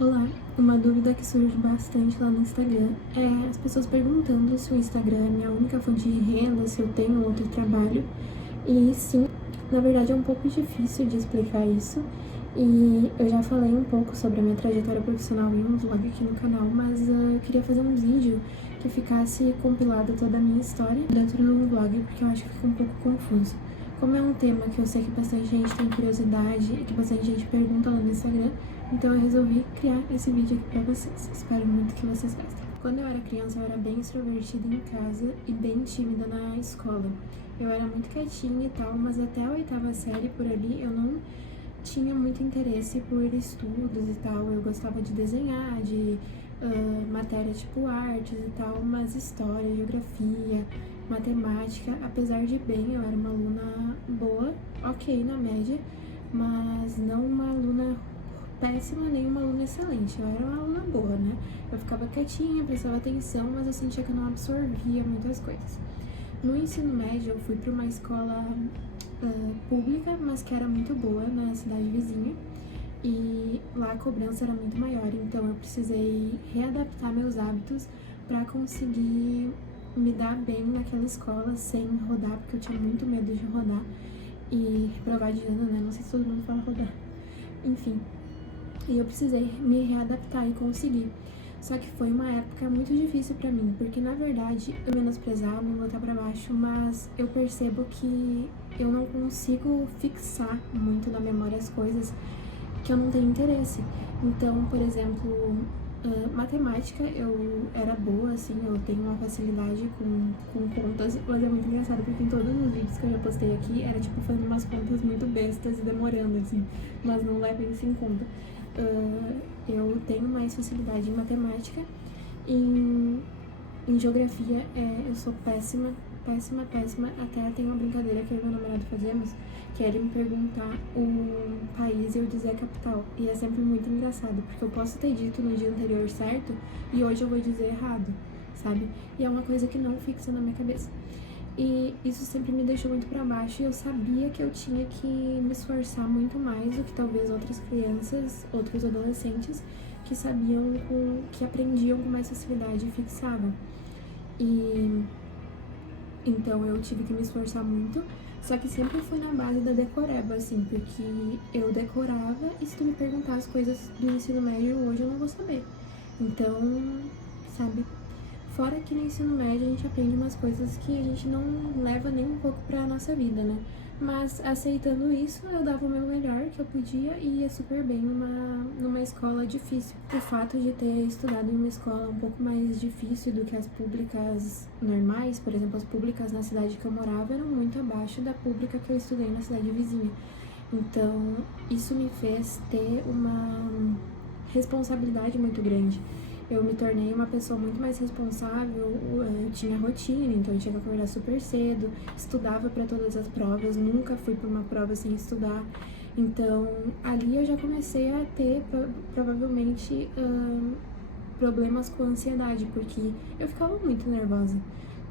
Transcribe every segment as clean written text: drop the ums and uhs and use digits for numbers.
Olá, uma dúvida que surge bastante lá no Instagram é as pessoas perguntando se o Instagram é minha única fonte de renda, se eu tenho outro trabalho. E sim, na verdade é um pouco difícil de explicar isso. E eu já falei um pouco sobre a minha trajetória profissional em um vlog aqui no canal, mas eu queria fazer um vídeo que ficasse compilada toda a minha história dentro de um vlog, porque eu acho que fica um pouco confuso. Como é um tema que eu sei que bastante gente tem curiosidade e que bastante gente pergunta lá no Instagram, então eu resolvi criar esse vídeo aqui pra vocês. Espero muito que vocês gostem. Quando eu era criança, eu era bem extrovertida em casa e bem tímida na escola. Eu era muito quietinha e tal, mas até a 8ª série por ali eu não tinha muito interesse por estudos e tal. Eu gostava de desenhar, de matéria tipo artes e tal, mas história, geografia, matemática, apesar de bem, eu era uma aluna boa, ok na média, mas não uma aluna péssima nem uma aluna excelente. Eu era uma aluna boa, né? Eu ficava quietinha, prestava atenção, mas eu sentia que eu não absorvia muitas coisas. No ensino médio, eu fui para uma escola pública, mas que era muito boa na cidade vizinha. E lá a cobrança era muito maior, então eu precisei readaptar meus hábitos para conseguir me dar bem naquela escola sem rodar, porque eu tinha muito medo de rodar e reprovar de ano, né? Não sei se todo mundo fala rodar. Enfim, e eu precisei me readaptar e conseguir. Só que foi uma época muito difícil pra mim, porque na verdade eu menosprezava, me botar pra baixo, mas eu percebo que eu não consigo fixar muito na memória as coisas que eu não tenho interesse. Então, por exemplo, matemática eu era boa, assim, eu tenho uma facilidade com contas, mas é muito engraçado porque em todos os vídeos que eu já postei aqui era tipo fazendo umas contas muito bestas e demorando, assim, mas não levem isso em conta. Eu tenho mais facilidade em matemática, em geografia eu sou péssima, até tem uma brincadeira que eu e meu namorado fazemos, que é ele me perguntar o país e eu dizer a capital, e é sempre muito engraçado, porque eu posso ter dito no dia anterior certo, e hoje eu vou dizer errado, sabe? E é uma coisa que não fixa na minha cabeça. E isso sempre me deixou muito pra baixo e eu sabia que eu tinha que me esforçar muito mais do que talvez outras crianças, outros adolescentes que sabiam, que aprendiam com mais facilidade e fixavam. E então eu tive que me esforçar muito, só que sempre fui na base da decoreba, assim, porque eu decorava e se tu me perguntar as coisas do ensino médio hoje eu não vou saber. Então, sabe? Fora que no ensino médio a gente aprende umas coisas que a gente não leva nem um pouco pra nossa vida, né? Mas aceitando isso, eu dava o meu melhor que eu podia e ia super bem numa escola difícil. O fato de ter estudado em uma escola um pouco mais difícil do que as públicas normais, por exemplo, as públicas na cidade que eu morava eram muito abaixo da pública que eu estudei na cidade vizinha. Então, isso me fez ter uma responsabilidade muito grande. Eu me tornei uma pessoa muito mais responsável, eu tinha rotina, então eu tinha que acordar super cedo, estudava para todas as provas, nunca fui para uma prova sem estudar. Então, ali eu já comecei a ter, provavelmente, problemas com ansiedade, porque eu ficava muito nervosa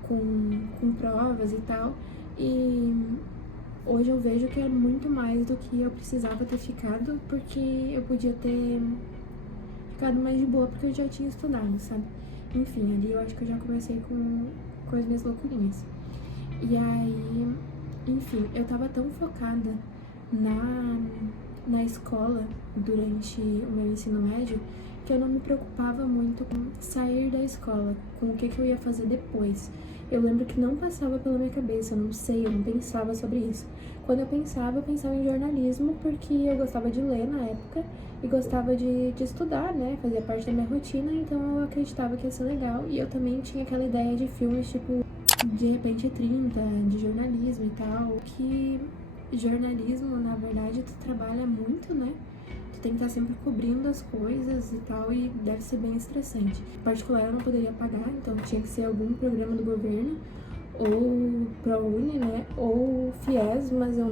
com provas e tal, e hoje eu vejo que é muito mais do que eu precisava ter ficado, porque eu podia ter ficado mais de boa porque eu já tinha estudado, sabe? Enfim, ali eu acho que eu já comecei com as minhas loucurinhas. E aí, enfim, eu tava tão focada na escola durante o meu ensino médio que eu não me preocupava muito com sair da escola, com o que eu ia fazer depois. Eu lembro que não passava pela minha cabeça, eu não sei, eu não pensava sobre isso. Quando eu pensava em jornalismo porque eu gostava de ler na época e gostava de estudar, né? Fazia parte da minha rotina, então eu acreditava que ia ser legal. E eu também tinha aquela ideia de filmes tipo De Repente 30, de jornalismo e tal, que jornalismo, na verdade, tu trabalha muito, né? Tu tem que estar sempre cobrindo as coisas e tal, e deve ser bem estressante. Em particular, eu não poderia pagar, então tinha que ser algum programa do governo, ou ProUni, né, ou FIES, mas eu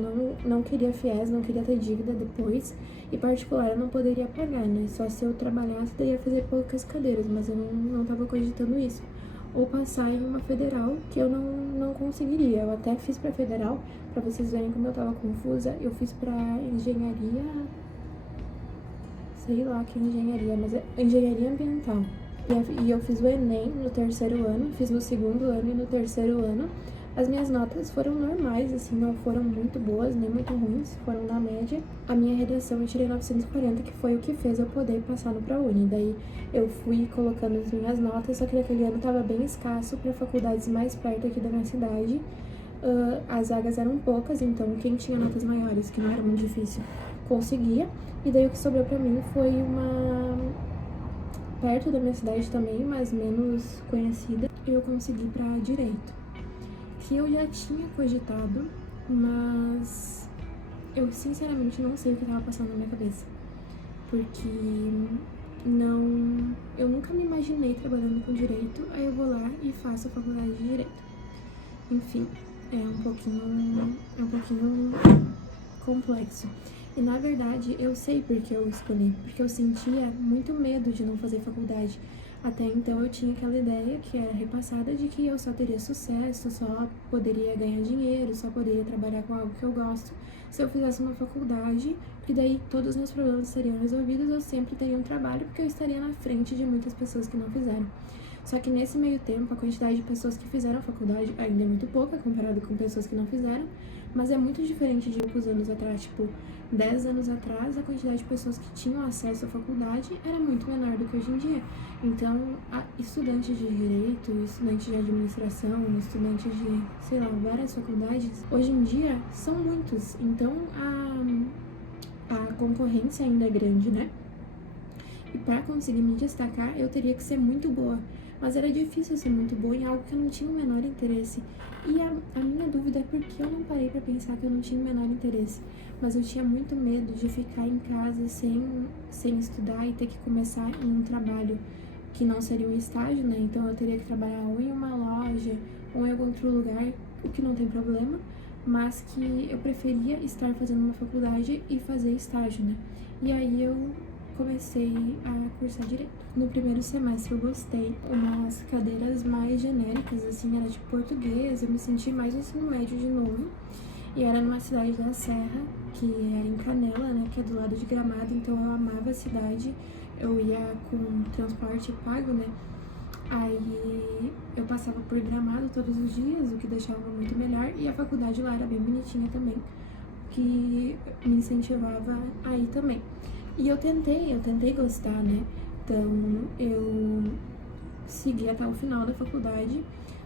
não queria FIES, não queria ter dívida depois, e particular eu não poderia pagar, né, só se eu trabalhasse daria fazer poucas cadeiras, mas eu não tava cogitando isso. Ou passar em uma federal, que eu não conseguiria. Eu até fiz pra federal, pra vocês verem como eu tava confusa, eu fiz pra engenharia sei lá que engenharia, mas é engenharia ambiental. E eu fiz o Enem no terceiro ano, fiz no segundo ano e no terceiro ano. As minhas notas foram normais, assim, não foram muito boas, nem muito ruins, foram na média. A minha redação eu tirei 940, que foi o que fez eu poder passar no ProUni. Daí eu fui colocando as minhas notas, só que naquele ano tava bem escasso para faculdades mais perto aqui da minha cidade. As vagas eram poucas, então quem tinha notas maiores, que não era muito difícil, conseguia. E daí o que sobrou pra mim foi uma perto da minha cidade também, mas menos conhecida. Eu consegui pra Direito, que eu já tinha cogitado, mas eu sinceramente não sei o que tava passando na minha cabeça. Porque eu nunca me imaginei trabalhando com direito, aí eu vou lá e faço a faculdade de direito. Enfim, é um pouquinho complexo. E na verdade eu sei porque eu escolhi, porque eu sentia muito medo de não fazer faculdade. Até então eu tinha aquela ideia que era repassada de que eu só teria sucesso, só poderia ganhar dinheiro, só poderia trabalhar com algo que eu gosto se eu fizesse uma faculdade, que daí todos os meus problemas seriam resolvidos, eu sempre teria um trabalho, porque eu estaria na frente de muitas pessoas que não fizeram. Só que nesse meio tempo, a quantidade de pessoas que fizeram a faculdade ainda é muito pouca, comparado com pessoas que não fizeram, mas é muito diferente de poucos anos atrás. Tipo, 10 anos atrás, a quantidade de pessoas que tinham acesso à faculdade era muito menor do que hoje em dia. Então, estudantes de direito, estudantes de administração, estudantes de, sei lá, várias faculdades, hoje em dia são muitos. Então, a concorrência ainda é grande, né? E para conseguir me destacar, eu teria que ser muito boa. Mas era difícil ser muito boa em algo que eu não tinha o menor interesse. E a minha dúvida é porque eu não parei para pensar que eu não tinha o menor interesse. Mas eu tinha muito medo de ficar em casa sem estudar e ter que começar em um trabalho que não seria um estágio, né? Então eu teria que trabalhar ou em uma loja ou em algum outro lugar, o que não tem problema, mas que eu preferia estar fazendo uma faculdade e fazer estágio, né? E aí eu comecei a cursar direito. No primeiro semestre eu gostei, umas cadeiras mais genéricas, assim, era de português, eu me senti mais no ensino médio de novo. E era numa cidade da Serra, que era em Canela, né, que é do lado de Gramado, então eu amava a cidade, eu ia com transporte pago, né, aí eu passava por Gramado todos os dias, o que deixava muito melhor, e a faculdade lá era bem bonitinha também, que me incentivava a ir também. E eu tentei gostar, né, então eu segui até o final da faculdade.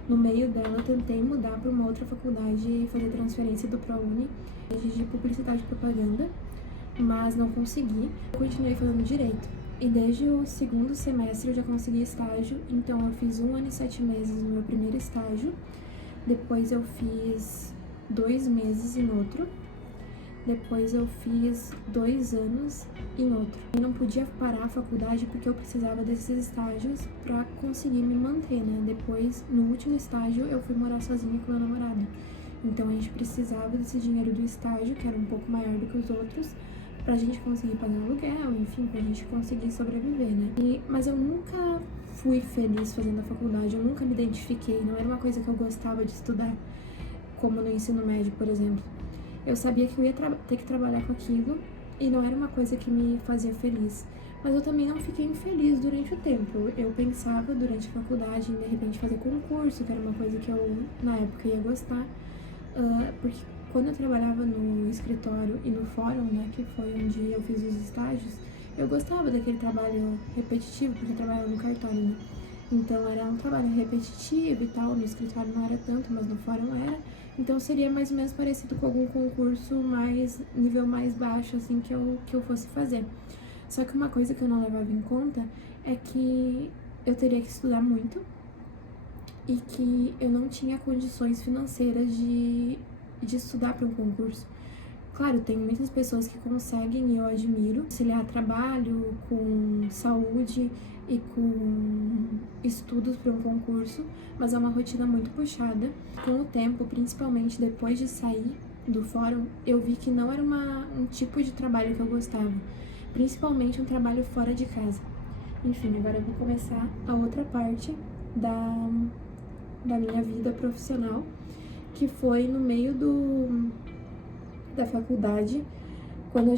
No meio dela, eu tentei mudar para uma outra faculdade e fazer transferência do ProUni de publicidade e propaganda, mas não consegui. Eu continuei fazendo direito. E desde o segundo semestre eu já consegui estágio, então eu fiz 1 ano e 7 meses no meu primeiro estágio, depois eu fiz 2 meses em outro, depois eu fiz 2 anos em outro. E não podia parar a faculdade porque eu precisava desses estágios pra conseguir me manter, né? Depois, no último estágio, eu fui morar sozinha com meu namorado. Então a gente precisava desse dinheiro do estágio, que era um pouco maior do que os outros, pra gente conseguir pagar aluguel, enfim, pra gente conseguir sobreviver, né? Mas eu nunca fui feliz fazendo a faculdade, eu nunca me identifiquei, não era uma coisa que eu gostava de estudar, como no ensino médio, por exemplo. Eu sabia que eu ia ter que trabalhar com aquilo e não era uma coisa que me fazia feliz. Mas eu também não fiquei infeliz durante o tempo. Eu pensava durante a faculdade em de repente fazer concurso, que era uma coisa que eu na época ia gostar. Porque quando eu trabalhava no escritório e no fórum, né, que foi onde eu fiz os estágios, eu gostava daquele trabalho repetitivo, porque eu trabalhava no cartório, né? Então era um trabalho repetitivo e tal, no escritório não era tanto, mas no fórum era. Então seria mais ou menos parecido com algum concurso nível mais baixo, assim, que eu fosse fazer. Só que uma coisa que eu não levava em conta é que eu teria que estudar muito e que eu não tinha condições financeiras de estudar para um concurso. Claro, tem muitas pessoas que conseguem e eu admiro conciliar trabalho com saúde e com estudos para um concurso, mas é uma rotina muito puxada. Com o tempo, principalmente depois de sair do fórum, eu vi que não era um tipo de trabalho que eu gostava, principalmente um trabalho fora de casa. Enfim, agora eu vou começar a outra parte da minha vida profissional, que foi no meio da faculdade, quando eu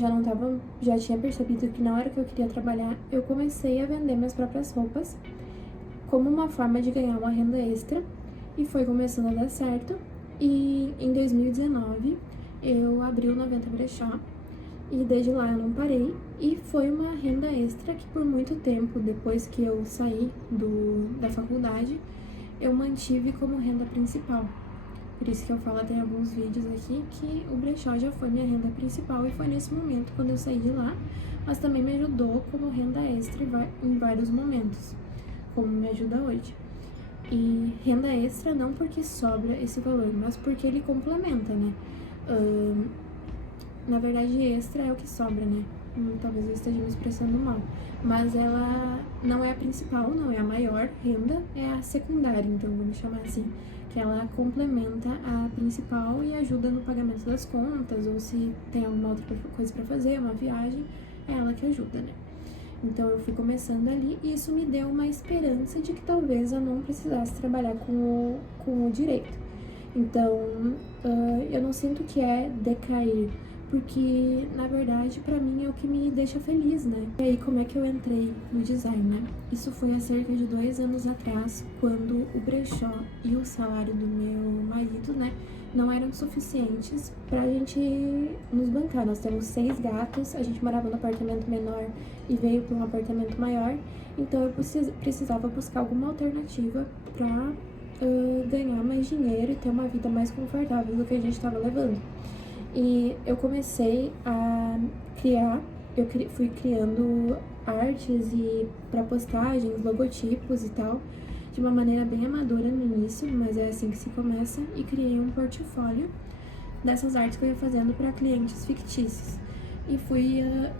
já tinha percebido que não era o que eu queria trabalhar, eu comecei a vender minhas próprias roupas como uma forma de ganhar uma renda extra, e foi começando a dar certo. E em 2019 eu abri o 90 Brechó, e desde lá eu não parei, e foi uma renda extra que por muito tempo, depois que eu saí da faculdade, eu mantive como renda principal. Por isso que eu falo, tem alguns vídeos aqui, que o brechó já foi minha renda principal, e foi nesse momento quando eu saí de lá, mas também me ajudou como renda extra em vários momentos, como me ajuda hoje. E renda extra não porque sobra esse valor, mas porque ele complementa, né? Na verdade, extra é o que sobra, né? Talvez eu esteja me expressando mal. Mas ela não é a principal, não é a maior renda, é a secundária, então vamos chamar assim. Que ela complementa a principal e ajuda no pagamento das contas, ou se tem alguma outra coisa pra fazer, uma viagem, é ela que ajuda, né? Então eu fui começando ali, e isso me deu uma esperança de que talvez eu não precisasse trabalhar com o direito. Então, eu não sinto que é decair, porque, na verdade, pra mim é o que me deixa feliz, né? E aí, como é que eu entrei no design, né? Isso foi há cerca de 2 anos atrás, quando o brechó e o salário do meu marido, né, não eram suficientes pra gente nos bancar. Nós temos 6 gatos, a gente morava num apartamento menor e veio pra um apartamento maior, então eu precisava buscar alguma alternativa pra ganhar mais dinheiro e ter uma vida mais confortável do que a gente estava levando. E eu comecei a criar, fui criando artes e para postagens, logotipos e tal, de uma maneira bem amadora no início, mas é assim que se começa, e criei um portfólio dessas artes que eu ia fazendo para clientes fictícios. E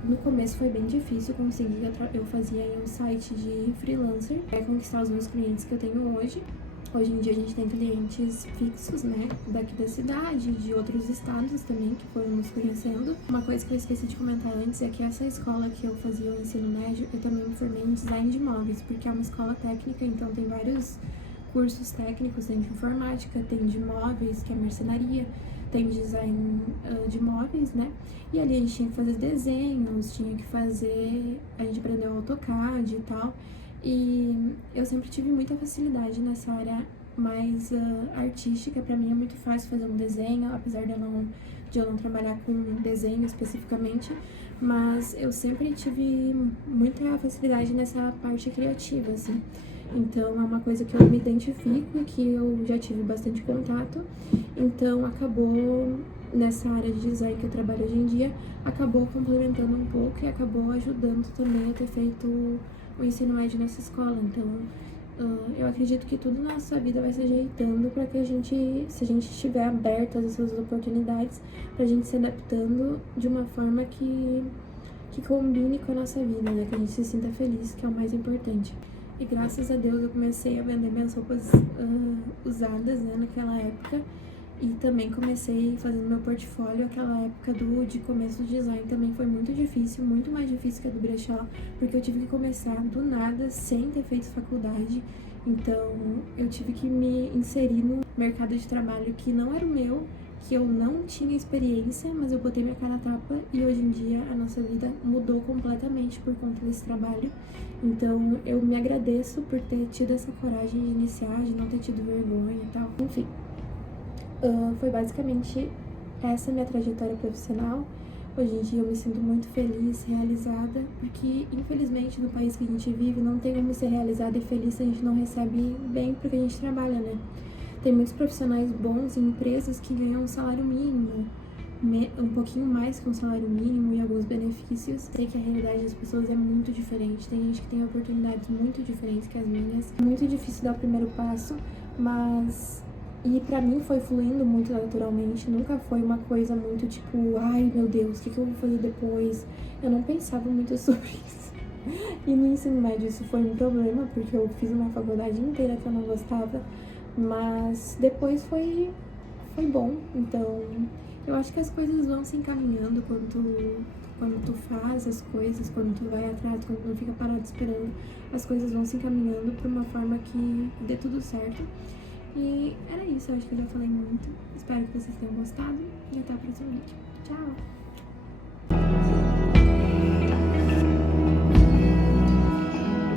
no começo foi bem difícil conseguir, eu fazia em um site de freelancer, para conquistar os meus clientes que eu tenho hoje. Hoje em dia a gente tem clientes fixos, né, daqui da cidade, de outros estados também, que foram nos conhecendo. Uma coisa que eu esqueci de comentar antes é que essa escola que eu fazia o ensino médio, eu também me formei em design de móveis, porque é uma escola técnica, então tem vários cursos técnicos, tem de informática, tem de móveis, que é marcenaria, tem design de móveis, né? E ali a gente tinha que fazer desenhos, a gente aprendeu AutoCAD e tal. E eu sempre tive muita facilidade nessa área mais artística. Pra mim é muito fácil fazer um desenho, apesar de eu não trabalhar com desenho especificamente, mas eu sempre tive muita facilidade nessa parte criativa, assim. Então é uma coisa que eu me identifico, que eu já tive bastante contato, então acabou, nessa área de design que eu trabalho hoje em dia, acabou complementando um pouco e acabou ajudando também a ter feito o ensino médio nessa escola. Então, eu acredito que tudo na nossa vida vai se ajeitando para que se a gente estiver aberto a essas oportunidades, pra gente se adaptando de uma forma que combine com a nossa vida, né? Que a gente se sinta feliz, que é o mais importante. E graças a Deus eu comecei a vender minhas roupas usadas, né, naquela época. E também comecei fazendo meu portfólio. Aquela época de começo do design também foi muito difícil, muito mais difícil que a do brechó, porque eu tive que começar do nada, sem ter feito faculdade. Então eu tive que me inserir no mercado de trabalho que não era o meu, que eu não tinha experiência, mas eu botei minha cara a tapa, e hoje em dia a nossa vida mudou completamente por conta desse trabalho. Então eu me agradeço por ter tido essa coragem de iniciar, de não ter tido vergonha e tal. Enfim, foi basicamente essa minha trajetória profissional. Hoje em dia eu me sinto muito feliz, realizada, porque infelizmente no país que a gente vive não tem como ser realizada e feliz se a gente não recebe bem porque a gente trabalha, né? Tem muitos profissionais bons em empresas que ganham um salário mínimo, um pouquinho mais que um salário mínimo, e alguns benefícios. Sei que a realidade das pessoas é muito diferente, tem gente que tem oportunidades muito diferentes que as minhas. É muito difícil dar o primeiro passo, mas... E pra mim foi fluindo muito naturalmente, nunca foi uma coisa muito tipo, ai meu Deus, o que eu vou fazer depois? Eu não pensava muito sobre isso. E no ensino médio isso foi um problema, porque eu fiz uma faculdade inteira que eu não gostava, mas depois foi bom. Então eu acho que as coisas vão se encaminhando quando tu faz as coisas, quando tu vai atrás, quando tu não fica parado esperando, as coisas vão se encaminhando por uma forma que dê tudo certo. E era isso, eu acho que eu já falei muito. Espero que vocês tenham gostado e até o próximo vídeo. Tchau!